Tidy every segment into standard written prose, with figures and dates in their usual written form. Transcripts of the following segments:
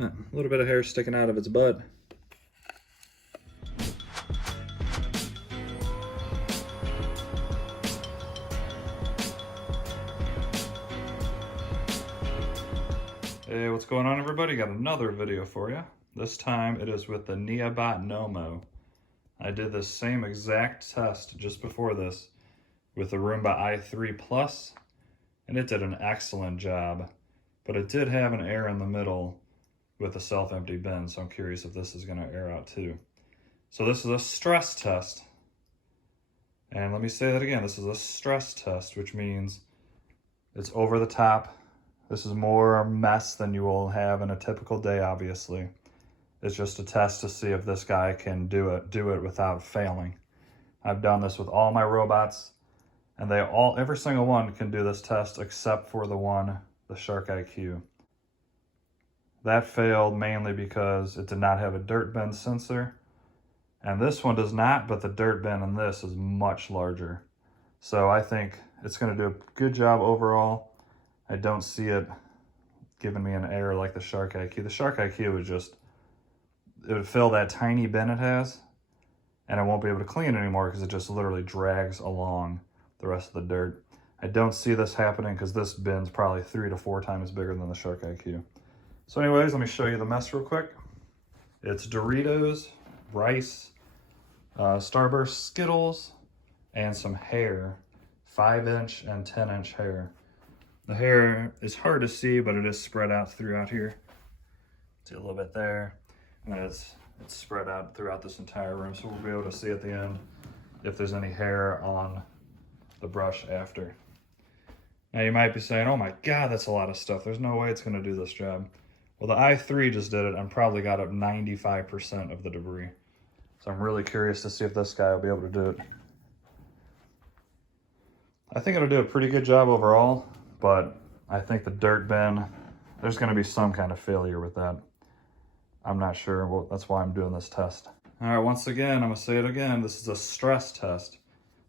A little bit of hair sticking out of its butt. Hey, what's going on, everybody? Got another video for you. This time it is with the Neabot NoMo. I did the same exact test just before this with the Roomba i3 Plus, and it did an excellent job. But it did have an error in the middle with the self-empty bin, so I'm curious if this is going to error out too. So this is a stress test. And let me say that again, this is a stress test, which means it's over the top. This is more mess than you will have in a typical day, obviously. It's just a test to see if this guy can do it without failing. I've done this with all my robots, and every single one can do this test except for the Shark IQ. That failed mainly because it did not have a dirt bin sensor, and this one does not, but the dirt bin in this is much larger. So I think it's going to do a good job overall. I don't see it giving me an error like the Shark IQ. The Shark IQ it would fill that tiny bin it has, and it won't be able to clean it anymore because it just literally drags along the rest of the dirt. I don't see this happening because this bin's probably 3 to 4 times bigger than the Shark IQ. So anyways, let me show you the mess real quick. It's Doritos, rice, Starburst Skittles, and some hair, 5-inch and 10-inch hair. The hair is hard to see, but it is spread out throughout here. See a little bit there, and then it's spread out throughout this entire room, so we'll be able to see at the end if there's any hair on the brush after. Now you might be saying, oh my God, that's a lot of stuff. There's no way it's gonna do this job. Well, the i3 just did it and probably got up 95% of the debris. So I'm really curious to see if this guy will be able to do it. I think it'll do a pretty good job overall, but I think the dirt bin, there's gonna be some kind of failure with that. I'm not sure. Well, that's why I'm doing this test. All right, once again, I'm gonna say it again. This is a stress test.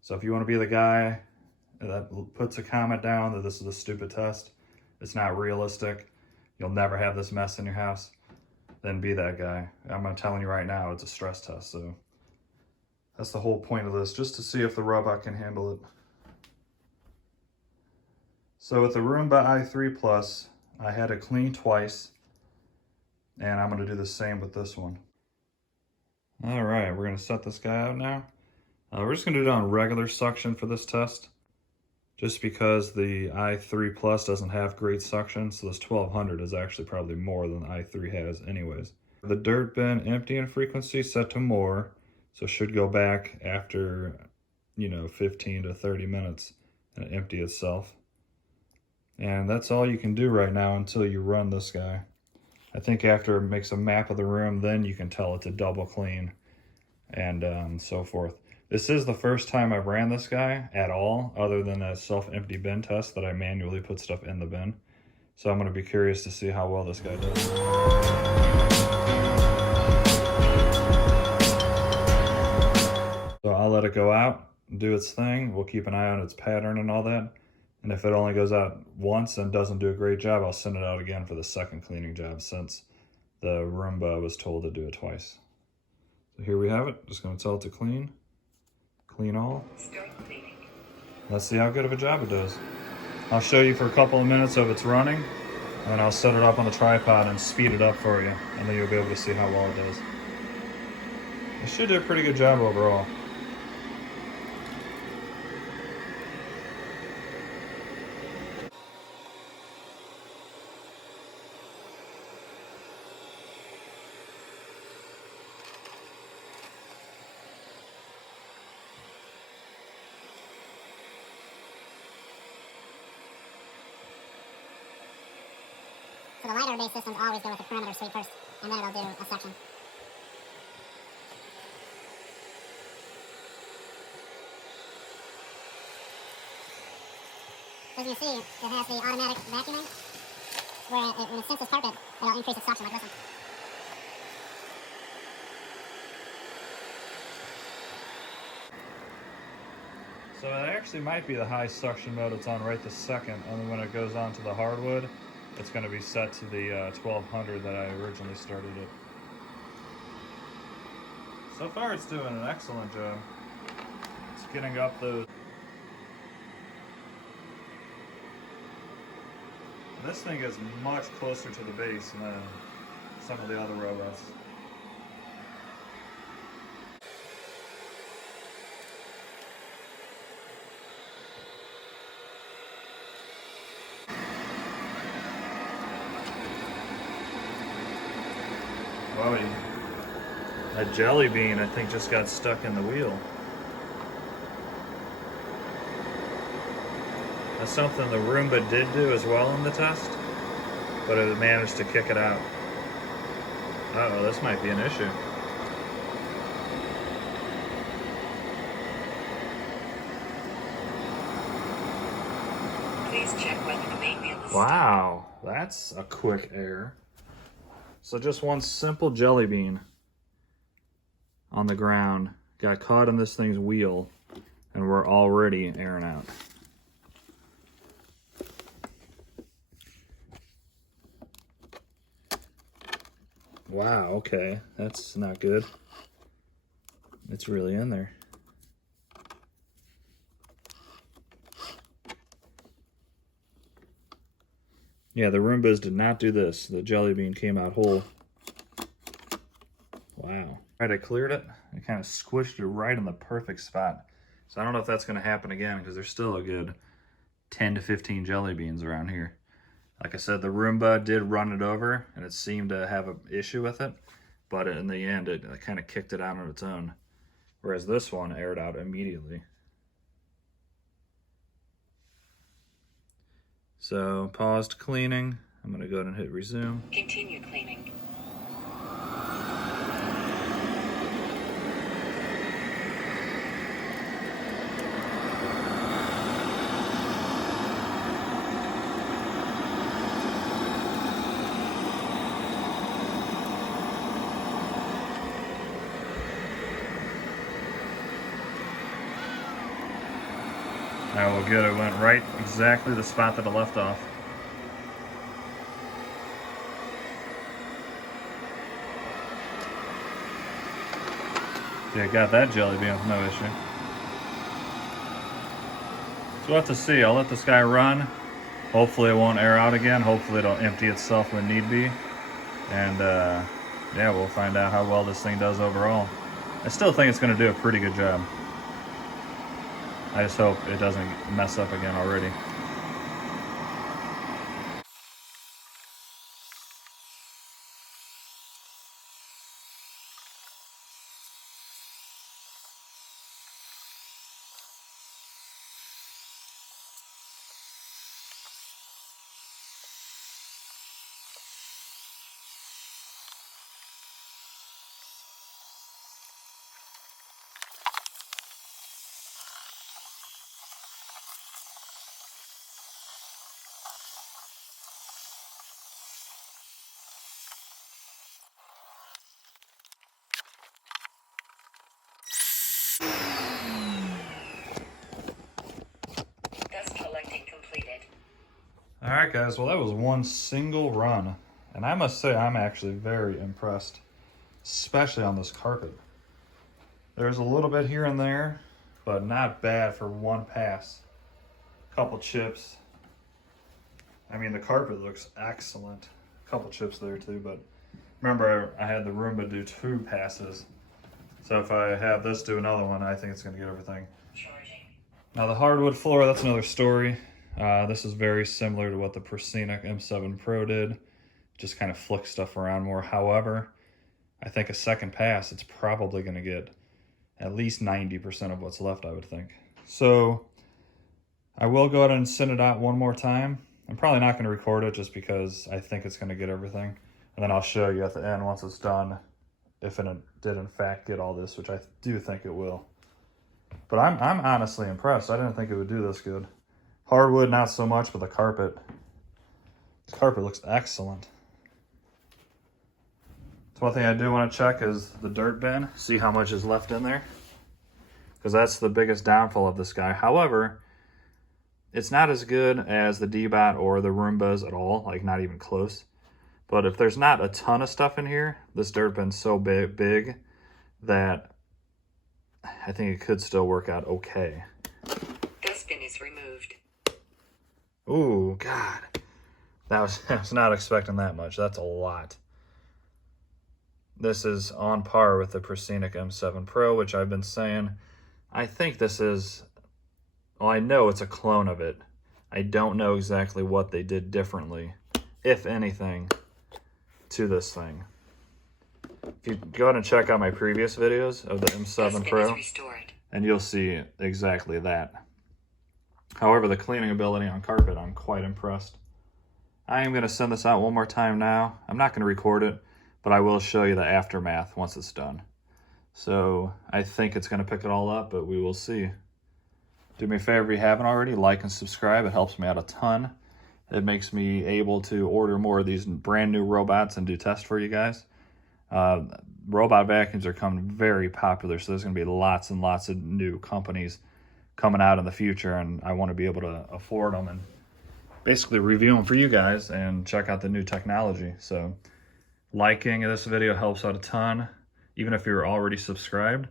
So if you wanna be the guy that puts a comment down that this is a stupid test, it's not realistic, you'll never have this mess in your house, then be that guy. I'm telling you right now, it's a stress test. So that's the whole point of this, just to see if the robot can handle it. So with the Roomba i3 Plus, I had it clean twice, and I'm gonna do the same with this one. All right, we're gonna set this guy out now. We're just gonna do it on regular suction for this test, just because the i3 Plus doesn't have great suction, so this 1200 is actually probably more than the i3 has anyways. The dirt bin emptying frequency set to more, so it should go back after, 15 to 30 minutes and empty itself. And that's all you can do right now until you run this guy. I think after it makes a map of the room, then you can tell it to double clean and so forth. This is the first time I've ran this guy at all, other than a self-empty bin test that I manually put stuff in the bin. So I'm gonna be curious to see how well this guy does. So I'll let it go out, do its thing. We'll keep an eye on its pattern and all that. And if it only goes out once and doesn't do a great job, I'll send it out again for the second cleaning job, since the Roomba was told to do it twice. So here we have it. Just gonna tell it to clean all. Let's see how good of a job it does. I'll show you for a couple of minutes of it's running, and I'll set it up on the tripod and speed it up for you, and then you'll be able to see how well it does. It should do a pretty good job overall. So the LiDAR-based systems always go with the perimeter sweep first, and then it'll do a section. As you see, it has the automatic vacuuming, where when it senses carpet, it'll increase its suction like this one. So it actually might be the high suction mode it's on right this second, and then when it goes on to the hardwood, it's going to be set to the 1200 that I originally started it. So far it's doing an excellent job. It's getting up those. This thing is much closer to the base than some of the other robots. Wow, a jelly bean I think just got stuck in the wheel. That's something the Roomba did do as well in the test, but it managed to kick it out. Uh-oh, this might be an issue. Please check whether the main wheel is Wow, that's a quick error. So just one simple jelly bean on the ground got caught in this thing's wheel, and we're already airing out. Wow, okay, that's not good. It's really in there. Yeah, the Roombas did not do this. The jelly bean came out whole. Wow. All right, I cleared it. I kind of squished it right in the perfect spot. So I don't know if that's going to happen again because there's still a good 10 to 15 jelly beans around here. Like I said, the Roomba did run it over, and it seemed to have an issue with it. But in the end, it kind of kicked it out on its own. Whereas this one aired out immediately. So, paused cleaning. I'm going to go ahead and hit resume. continue cleaning. Now well, good. It went right exactly the spot that it left off. Yeah, got that jelly bean with no issue. So we'll have to see. I'll let this guy run. Hopefully it won't air out again. Hopefully it'll empty itself when need be. And yeah, we'll find out how well this thing does overall. I still think it's going to do a pretty good job. I just hope it doesn't mess up again already. Dust collecting completed. Alright guys, well that was one single run. And I must say I'm actually very impressed. Especially on this carpet. There's a little bit here and there, but not bad for one pass. Couple chips. I mean the carpet looks excellent. Couple chips there too, but remember I had the Roomba do 2 passes. So if I have this do another one, I think it's going to get everything. Charging. Now the hardwood floor, that's another story. This is very similar to what the proscenic M7 Pro did. Just kind of flick stuff around more. However, I think a second pass, it's probably going to get at least 90% of what's left, I would think. So I will go ahead and send it out one more time. I'm probably not going to record it just because I think it's going to get everything. And then I'll show you at the end once it's done if it did in fact get all this, which I do think it will. But I'm honestly impressed. I didn't think it would do this good. Hardwood, not so much, but the carpet looks excellent. So one thing I do want to check is the dirt bin, see how much is left in there, because that's the biggest downfall of this guy. However, It's not as good as the Neabot or the Roombas at all, like not even close. But if there's not a ton of stuff in here, this dirt bin's so big that I think it could still work out okay. Dustbin is removed. Ooh, God. I was not expecting that much. That's a lot. This is on par with the Proscenic M7 Pro, which I've been saying. I think this is, well, I know it's a clone of it. I don't know exactly what they did differently, if anything, to this thing. If you go ahead and check out my previous videos of the M7 Pro, and you'll see exactly that. However, the cleaning ability on carpet, I'm quite impressed. I am going to send this out one more time now. I'm not going to record it, but I will show you the aftermath once it's done. So I think it's going to pick it all up, but we will see. Do me a favor if you haven't already, like and subscribe. It helps me out a ton. It makes me able to order more of these brand new robots and do tests for you guys. Robot vacuums are becoming very popular, so there's going to be lots and lots of new companies coming out in the future, and I want to be able to afford them and basically review them for you guys and check out the new technology. So liking this video helps out a ton. Even if you're already subscribed,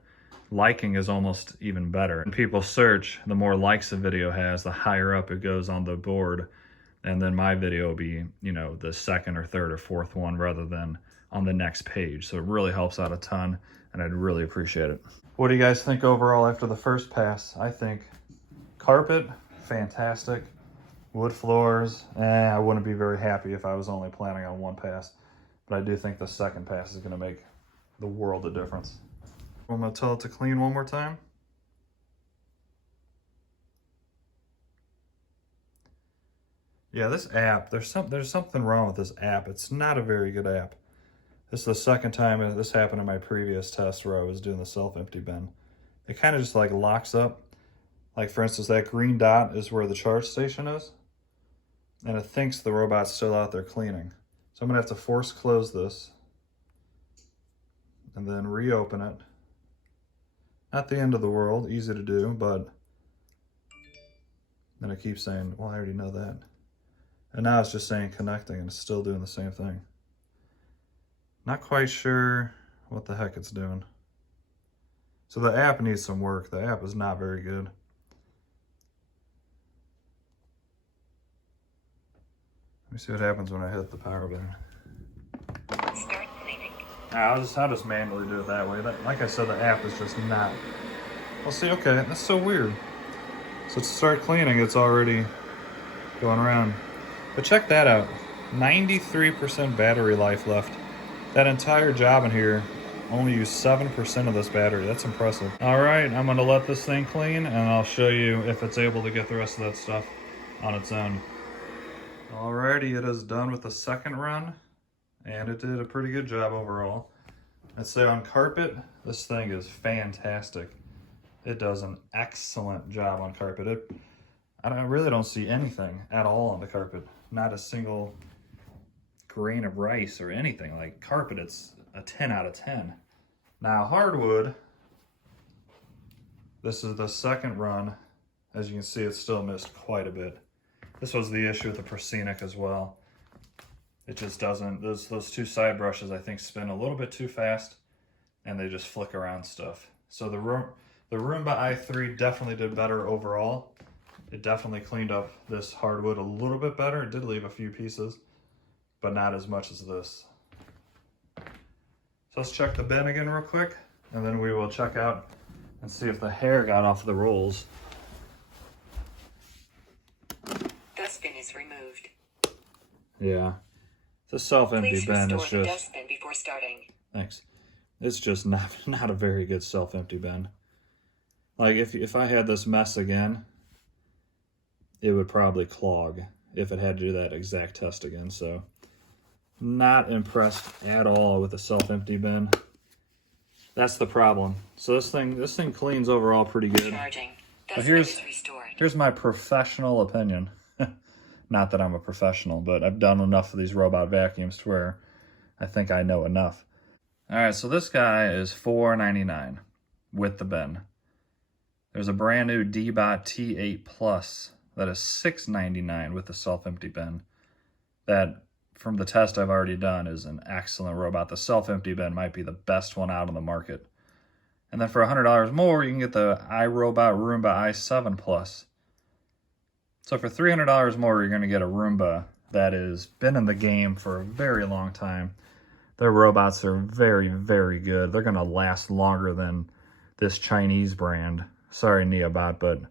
liking is almost even better. When people search, the more likes a video has, the higher up it goes on the board. And then my video will be, you know, the second or third or fourth one rather than on the next page. So it really helps out a ton, and I'd really appreciate it. What do you guys think overall after the first pass? I think carpet, fantastic. Wood floors, I wouldn't be very happy if I was only planning on one pass. But I do think the second pass is going to make the world of difference. I'm going to tell it to clean one more time. Yeah, this app, there's something wrong with this app. It's not a very good app. This is the second time this happened in my previous test where I was doing the self-empty bin. It kind of just like locks up. Like for instance, that green dot is where the charge station is. And it thinks the robot's still out there cleaning. So I'm gonna have to force close this and then reopen it. Not the end of the world, easy to do, but then it keeps saying, well, I already know that. And now it's just saying connecting and it's still doing the same thing. Not quite sure what the heck it's doing. So the app needs some work. The app is not very good. Let me see what happens when I hit the power button. Start cleaning. I'll just manually do it that way. Like I said, the app is just not. Well, see, okay, that's so weird. So to start cleaning, it's already going around. But check that out. 93% battery life left. That entire job in here only used 7% of this battery. That's impressive. All right, I'm gonna let this thing clean and I'll show you if it's able to get the rest of that stuff on its own. Alrighty, it is done with the second run and it did a pretty good job overall. I'd say on carpet, this thing is fantastic. It does an excellent job on carpet. I really don't see anything at all on the carpet. Not a single grain of rice or anything. Like carpet, it's a 10 out of 10. Now hardwood, this is the second run. As you can see, it still missed quite a bit. This was the issue with the proscenic as well. It just doesn't, those two side brushes I think spin a little bit too fast and they just flick around stuff. So the Roomba i3 definitely did better overall. It definitely cleaned up this hardwood a little bit better. It did leave a few pieces, but not as much as this. So let's check the bin again real quick, and then we will check out and see if the hair got off the rolls. Dustbin is removed. Yeah. The self-empty bin is Please restore the just... dustbin before starting. Thanks. It's just not a very good self-empty bin. Like if I had this mess again, it would probably clog if it had to do that exact test again. So not impressed at all with the self-empty bin. That's the problem. So this thing cleans overall pretty good. Charging. But Dustbin is restored. here's my professional opinion. Not that I'm a professional, but I've done enough of these robot vacuums to where I think I know enough. All right, so this guy is $4.99 with the bin. There's a brand new Neabot T8 Plus that is $6.99 with the self-empty bin. That, from the test I've already done, is an excellent robot. The self-empty bin might be the best one out on the market. And then for $100 more, you can get the iRobot Roomba i7 Plus. So for $300 more, you're going to get a Roomba that has been in the game for a very long time. Their robots are very, very good. They're going to last longer than this Chinese brand. Sorry, Neabot, but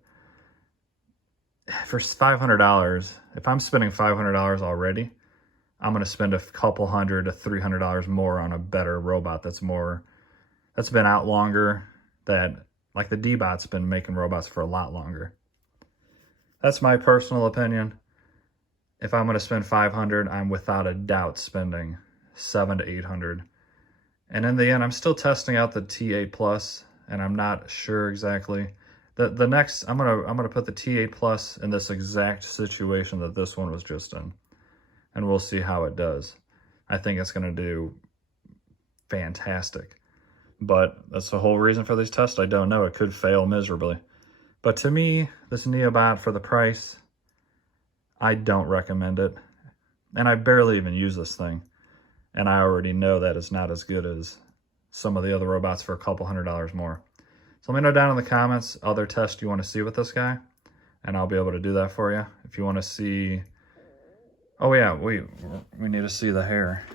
for $500, if I'm spending $500 already, I'm going to spend a couple $100 to $300 more on a better robot that's been out longer, that, like the D-Bot's been making robots for a lot longer. That's my personal opinion. If I'm going to spend $500, I'm without a doubt spending $700 to $800. And in the end, I'm still testing out the T8 Plus, and I'm not sure exactly. The next, I'm gonna put the T8 Plus in this exact situation that this one was just in, and we'll see how it does. I think it's gonna do fantastic, but that's the whole reason for these tests. I don't know. It could fail miserably. But to me, this Neabot, for the price, I don't recommend it. And I barely even use this thing. And I already know that it's not as good as some of the other robots for a couple $100 more. So let me know down in the comments other tests you want to see with this guy, and I'll be able to do that for you. If you want to see, oh yeah, we need to see the hair.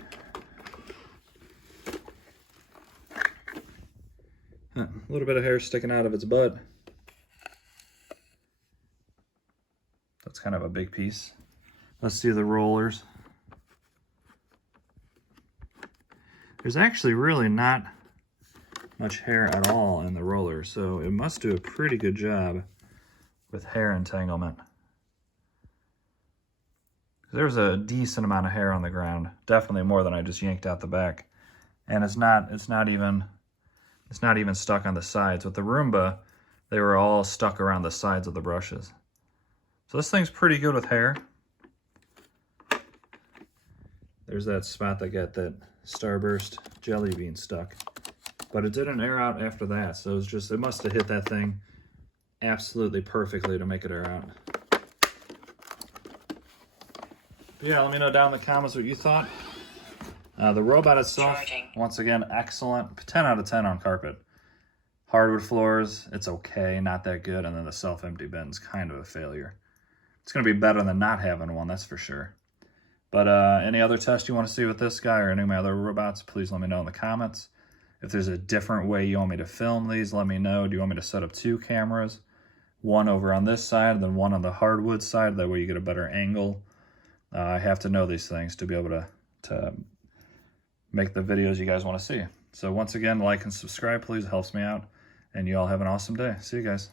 A little bit of hair sticking out of its butt. That's kind of a big piece. Let's see the rollers. There's actually really not much hair at all in the roller, so it must do a pretty good job with hair entanglement. There's a decent amount of hair on the ground, definitely more than I just yanked out the back, and it's not even stuck on the sides. With the Roomba, they were all stuck around the sides of the brushes. So this thing's pretty good with hair. There's that spot that got that Starburst JellyBean stuck. But it didn't air out after that, so it must have hit that thing absolutely perfectly to make it air out. But yeah, let me know down in the comments what you thought. The robot itself, once again, excellent. 10 out of 10 on carpet. Hardwood floors, it's okay, not that good. And then the self-empty bin's kind of a failure. It's going to be better than not having one, that's for sure. But any other test you want to see with this guy or any of my other robots, please let me know in the comments. If there's a different way you want me to film these, let me know. Do you want me to set up 2 cameras? One over on this side, then one on the hardwood side. That way you get a better angle. I have to know these things to be able to make the videos you guys want to see. So once again, like and subscribe, please. It helps me out. And you all have an awesome day. See you guys.